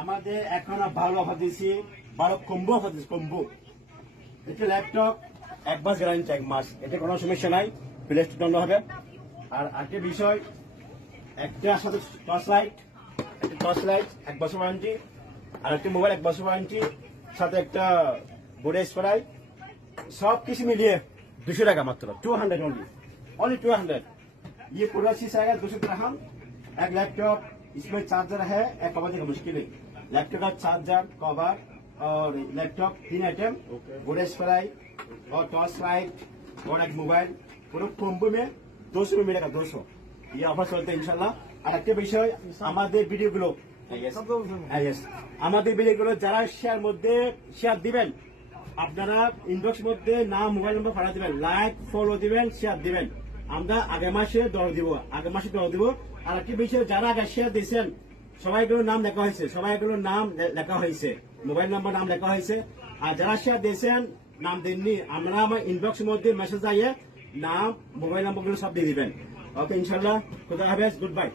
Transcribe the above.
আমাদের এখন ভালো অফার দিয়েছি, ভালো কম্বো অফার দিচ্ছি। কম্বো এটা ল্যাপটপ 1 মাস গ্যারান্টি, 1 মাস, এটা কোনো সমস্যা নাই, প্লে স্টোর হবে। আর একটা বিষয়, একটা সাথে টর্চ লাইট, 1 বছর ওয়ারেন্টি, আর একটা মোবাইল 1 বছর ওয়ারেন্টি, সাথে একটা বোর্ড স্প্রাই, সব কিছু মিলিয়ে 200 টাকা মাত্র, 200 ओनली 200। ये पूरा शीशा है 200 ग्राम। एक लैपटॉप, इसमें चार्जर है, एक कवर देना मुश्किल है। लैपटॉप का चार्जर, कवर और लैपटॉप 3 आइटम, बोर्ड स्प्राई और टॉर्च लाइट और एक मोबाइल, पूरा कॉम्बो में 200 में मिलेगा। 200 ये ऑफर चलते हैं इंशाल्लाह। আর একটা বিষয়, আমাদের ভিডিওগুলো আমাদের ভিডিওগুলো যারা শেয়ার দিবেন, আপনারা ইনবক্স মধ্যে নাম, মোবাইল নম্বর পাঠা দিবেন, লাইক ফলো দিবেন, শেয়ার দিবেন। আমরা আগামী মাসে দর দিব। আর একটি বিষয়, যারা আগে শেয়ার দিয়েছেন সবাইগুলোর নাম লেখা হয়েছে, মোবাইল নাম্বার নাম লেখা হয়েছে। আর যারা শেয়ার দিয়েছেন নাম দেননি, আমরা আমার ইনবক্স মধ্যে মেসেজ আইয়ে নাম, মোবাইল নাম্বারগুলো সব দিয়ে দিবেন। ওকে ইনশাল্লাহ, খুদা হাফেজ, গুড বাই।